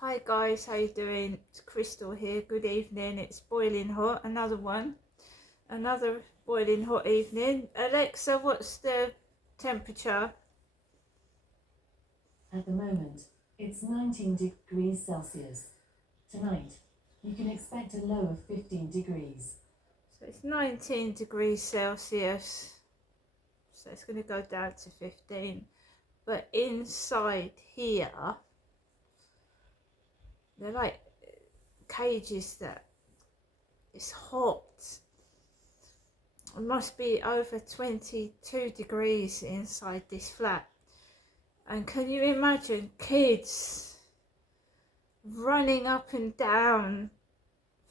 Hi guys, how you doing? It's Crystal here. Good evening. It's boiling hot. Another boiling hot evening. Alexa, what's the temperature? At the moment, it's 19 degrees Celsius. Tonight, you can expect a low of 15 degrees. So it's 19 degrees Celsius. So it's going to go down to 15. But inside here, they're like cages that it's hot. It must be over 22 degrees inside this flat. And can you imagine kids running up and down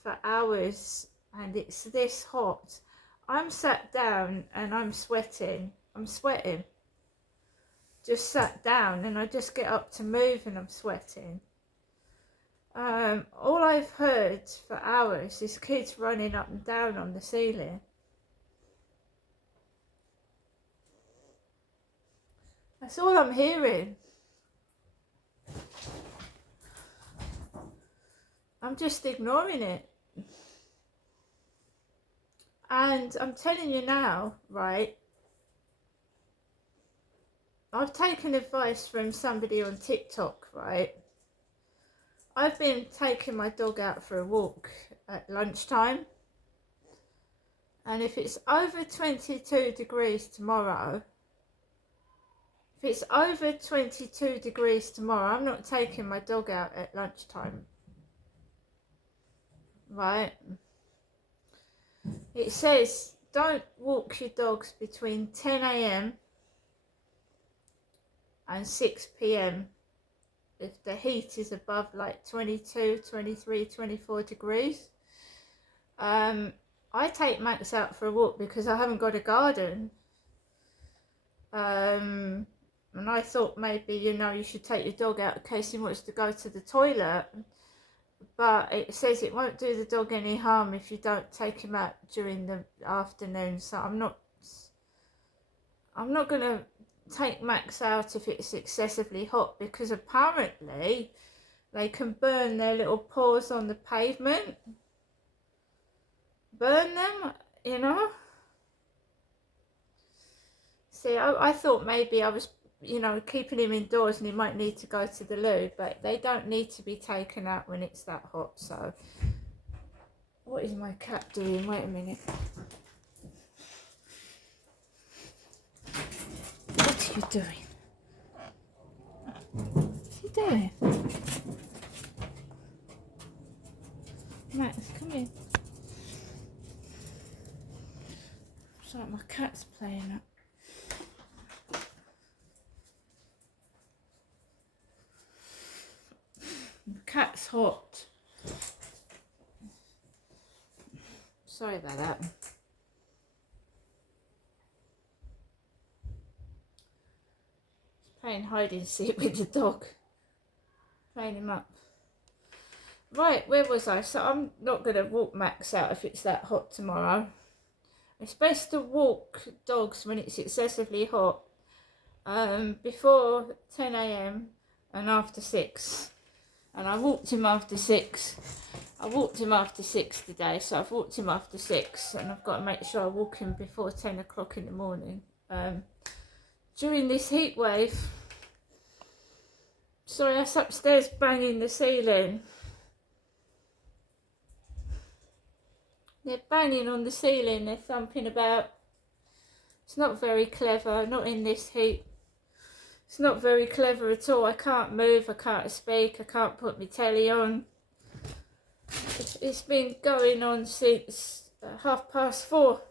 for hours and it's this hot? I'm sat down and I'm sweating. Just sat down and I just get up to move and I'm sweating. All I've heard for hours is kids running up and down on the ceiling. That's all I'm hearing. I'm just ignoring it. And I'm telling you now, right, I've taken advice from somebody on TikTok, right? I've been taking my dog out for a walk at lunchtime. And if it's over 22 degrees tomorrow, I'm not taking my dog out at lunchtime. Right? It says don't walk your dogs between 10 a.m. and 6 p.m. if the heat is above like 22, 23, 24 degrees. I take Max out for a walk because I haven't got a garden. And I thought maybe, you should take your dog out in case he wants to go to the toilet. But it says it won't do the dog any harm if you don't take him out during the afternoon. So I'm not going to take Max out if it's excessively hot, because apparently they can burn their little paws on the pavement. Burn them, See, I thought maybe I was, keeping him indoors and he might need to go to the loo, but they don't need to be taken out when it's that hot. So, what is my cat doing? Wait a minute. What are you doing? What's he doing? Max, come here. It's like my cat's playing up. The cat's hot. Sorry about that. It's playing hide and seek with the dog. Playing him up. Right, where was I? So I'm not going to walk Max out if it's that hot tomorrow. It's best to walk dogs when it's excessively hot before 10 a.m. and after 6. And I walked him after 6. I walked him after 6 today, so I've walked him after 6, and I've got to make sure I walk him before 10 o'clock in the morning. During this heat wave, sorry, that's upstairs banging the ceiling. They're banging on the ceiling, they're thumping about. It's not very clever, not in this heat. It's not very clever at all. I can't move, I can't speak, I can't put my telly on. It's been going on since 4:30.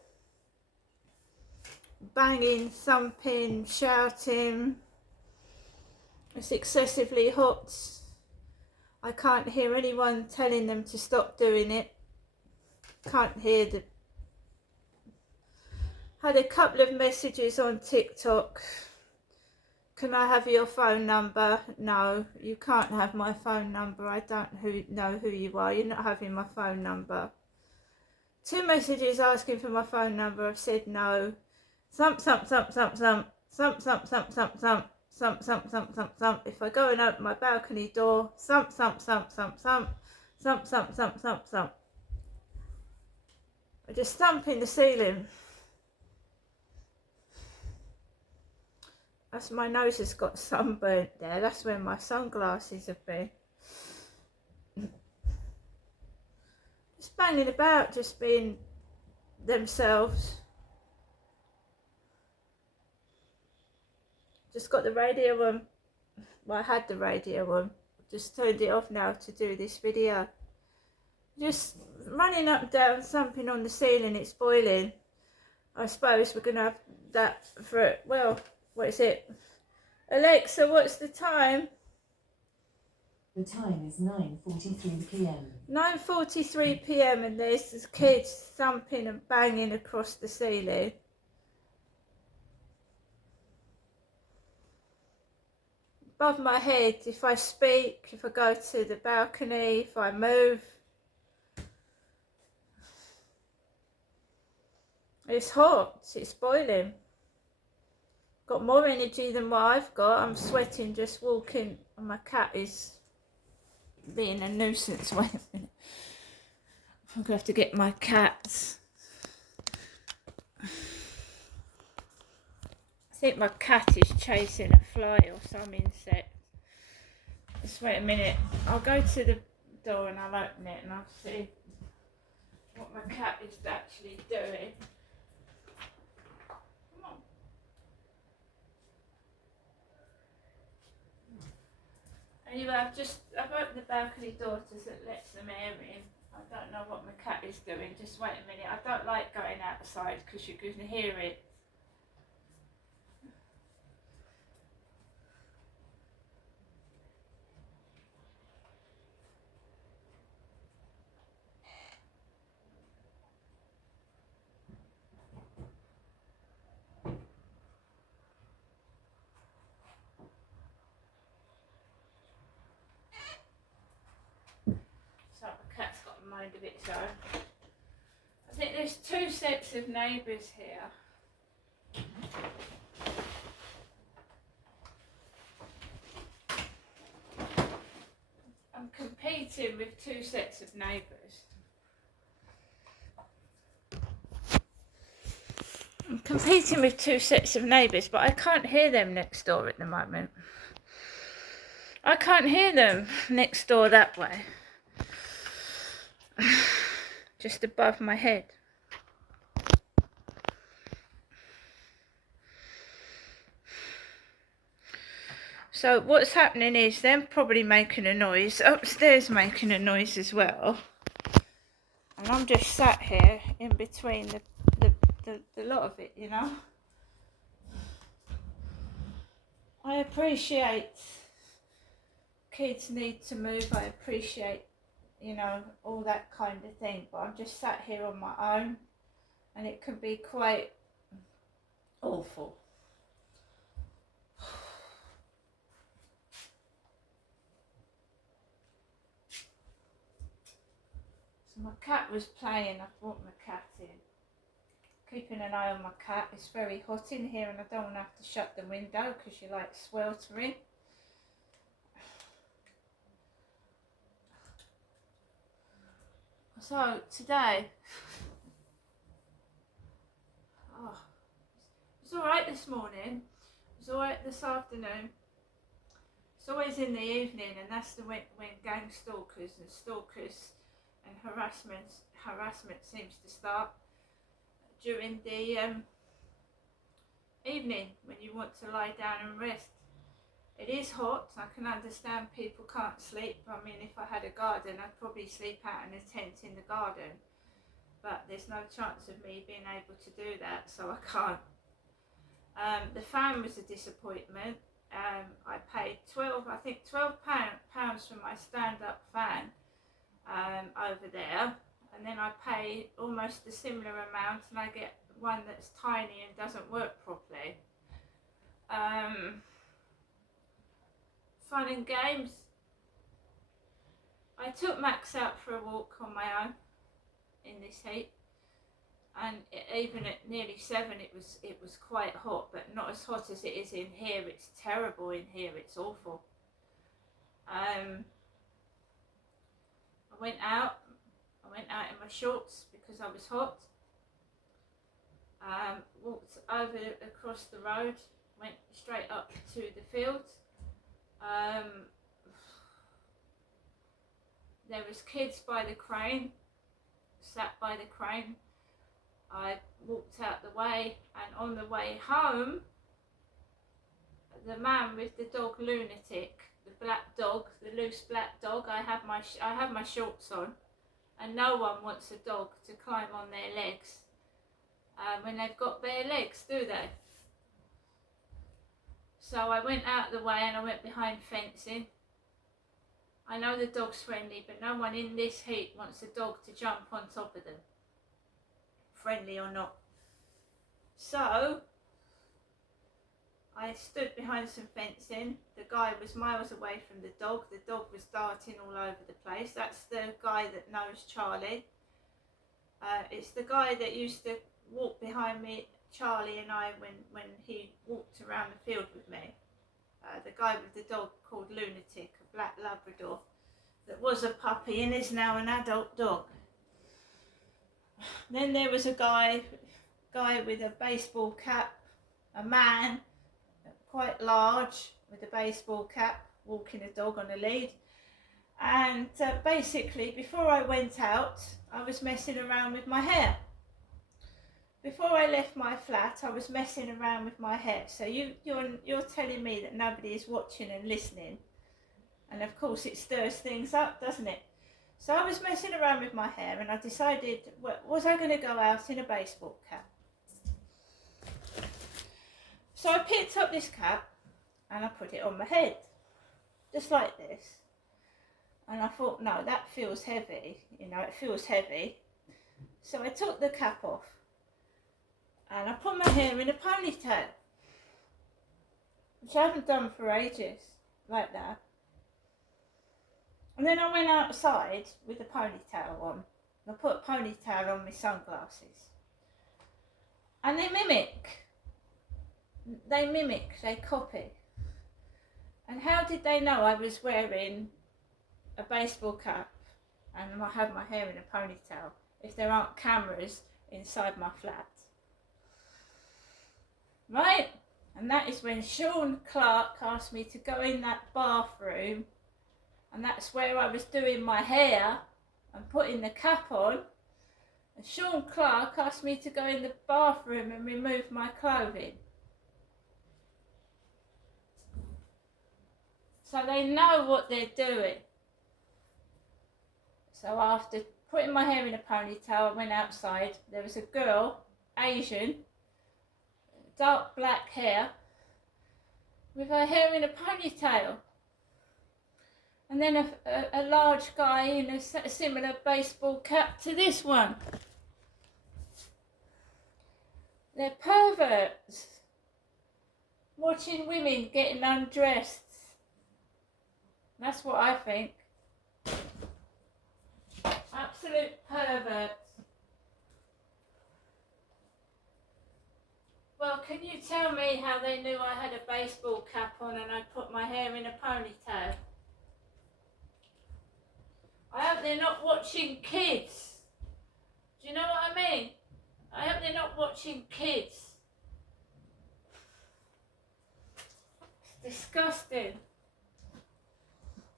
Banging, thumping, shouting. It's excessively hot. I can't hear anyone telling them to stop doing it. Can't hear the... Had a couple of messages on TikTok. Can I have your phone number? No, you can't have my phone number. I don't know who you are. You're not having my phone number. 2 messages asking for my phone number. I've said no. Thump, thump, thump, thump, thump. Thump, thump, thump, thump, thump. thump, thump, thump, thump, thump. If I go and open my balcony door, thump, thump, thump, thump, thump, thump, thump, thump, thump, thump. I just thump in the ceiling. That's my nose has got sunburnt there. That's where my sunglasses have been. Just banging about, just being themselves. Just got the radio on. Well, I had the radio on. Just turned it off now to do this video. Just running up and down, thumping on the ceiling. It's boiling. I suppose we're going to have that for, well, what is it? Alexa, what's the time? The time is 9:43 p.m. 9:43 p.m. and there's this kids thumping and banging across the ceiling. Above my head, if I speak, if I go to the balcony, if I move. It's hot, it's boiling. Got more energy than what I've got. I'm sweating just walking, and my cat is being a nuisance. Wait a minute. I'm going to have to get my cats. I think my cat is chasing a fly or some insect. Just wait a minute. I'll go to the door and I'll open it and I'll see what my cat is actually doing. Come on. Anyway, I've opened the balcony door so it lets some air in. I don't know what my cat is doing. Just wait a minute. I don't like going outside because you're going to hear it. So the cat's got a mind of its own. I think there's two sets of neighbours here. I'm competing with two sets of neighbours. I'm competing with two sets of neighbours, but I can't hear them next door at the moment. I can't hear them next door that way. Just above my head. So what's happening is they're probably making a noise, upstairs making a noise as well. And I'm just sat here in between the lot of it, you know. I appreciate kids need to move, I appreciate, you know, all that kind of thing, but I'm just sat here on my own and it can be quite awful. So my cat was playing, I brought my cat in. Keeping an eye on my cat. It's very hot in here and I don't want to have to shut the window because you like sweltering. So today, it's alright this morning, it's alright this afternoon, it's always in the evening, and that's when gang stalkers and harassment seems to start during the evening when you want to lie down and rest. It is hot. I can understand people can't sleep. I mean, if I had a garden, I'd probably sleep out in a tent in the garden. But there's no chance of me being able to do that, so I can't. The fan was a disappointment. I paid £12 for my stand-up fan over there. And then I pay almost a similar amount and I get one that's tiny and doesn't work properly. Fun and games. I took Max out for a walk on my own in this heat. and even at nearly 7 it was quite hot, but not as hot as it is in here. It's terrible in here, it's awful. I went out in my shorts because I was hot. Walked over across the road, went straight up to the field. There was kids by the crane, sat by the crane. I walked out the way, and on the way home, the man with the dog Lunatic, the black dog, the loose black dog, I have my shorts on, and no one wants a dog to climb on their legs when they've got bare legs, do they? So I went out the way and I went behind fencing. I know the dog's friendly, but no one in this heat wants a dog to jump on top of them, friendly or not. So I stood behind some fencing. The guy was miles away from the dog. The dog was darting all over the place. That's the guy that knows Charlie. It's the guy that used to walk behind me, Charlie and I, when he walked around the field with me. The guy with the dog called Lunatic, a black Labrador, that was a puppy and is now an adult dog. Then there was a guy with a baseball cap, a man, quite large, with a baseball cap, walking a dog on a lead. And basically, before I went out, I was messing around with my hair. Before I left my flat, I was messing around with my hair. So you're telling me that nobody is watching and listening. And of course it stirs things up, doesn't it? So I was messing around with my hair, and I decided, was I going to go out in a baseball cap? So I picked up this cap and I put it on my head, just like this. And I thought, no, that feels heavy, it feels heavy. So I took the cap off and I put my hair in a ponytail, which I haven't done for ages, like that. And then I went outside with the ponytail on. I put a ponytail on my sunglasses. And they copy. And how did they know I was wearing a baseball cap and I had my hair in a ponytail if there aren't cameras inside my flat? Right? And that is when Sean Clark asked me to go in that bathroom, and that's where I was doing my hair and putting the cap on. And Sean Clark asked me to go in the bathroom and remove my clothing. So they know what they're doing. So after putting my hair in a ponytail, I went outside. There was a girl, Asian, dark black hair, with her hair in a ponytail. And then a large guy in a similar baseball cap to this one. They're perverts, watching women getting undressed. That's what I think. Absolute perverts. Well, can you tell me how they knew I had a baseball cap on and I put my hair in a ponytail? I hope they're not watching kids. Do you know what I mean? I hope they're not watching kids. It's disgusting.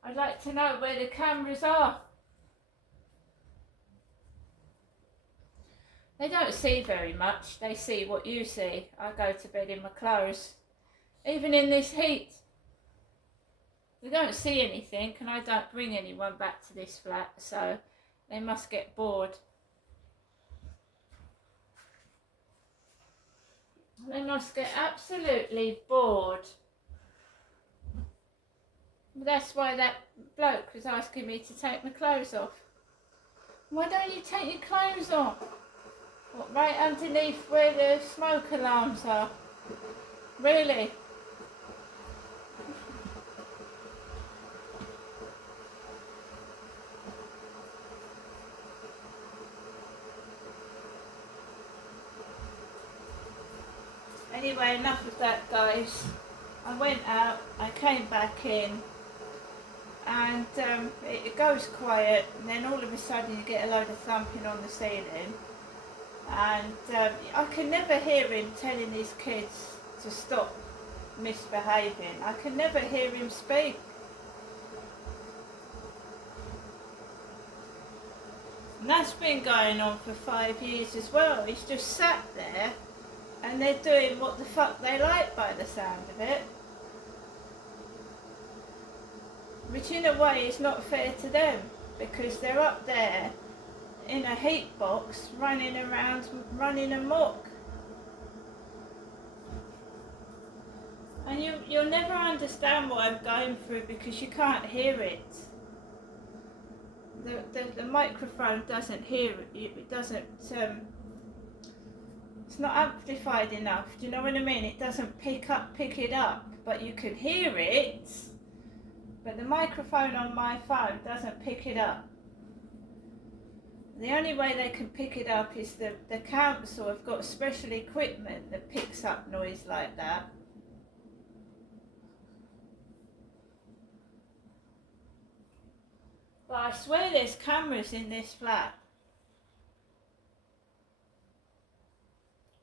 I'd like to know where the cameras are. They don't see very much. They see what you see. I go to bed in my clothes. Even in this heat. They don't see anything, and I don't bring anyone back to this flat, so they must get bored. They must get absolutely bored. That's why that bloke was asking me to take my clothes off. Why don't you take your clothes off? What, right underneath where the smoke alarms are? Really? Anyway, enough of that, guys. I went out, I came back in, and it goes quiet, and then all of a sudden you get a load of thumping on the ceiling, and I can never hear him telling his kids to stop misbehaving. I can never hear him speak. And that's been going on for 5 years as well. He's just sat there and they're doing what the fuck they like by the sound of it. Which in a way is not fair to them, because they're up there in a heat box running around, running amok. And you'll never understand what I'm going through because you can't hear it. The microphone doesn't hear it. It doesn't. It's not amplified enough. Do you know what I mean? It doesn't pick it up, but you can hear it. But the microphone on my phone doesn't pick it up. The only way they can pick it up is the council have got special equipment that picks up noise like that. But I swear there's cameras in this flat.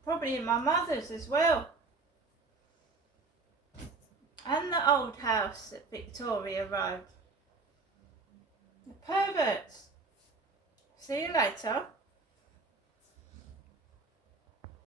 Probably in my mother's as well. And the old house at Victoria Road. The perverts. See you later.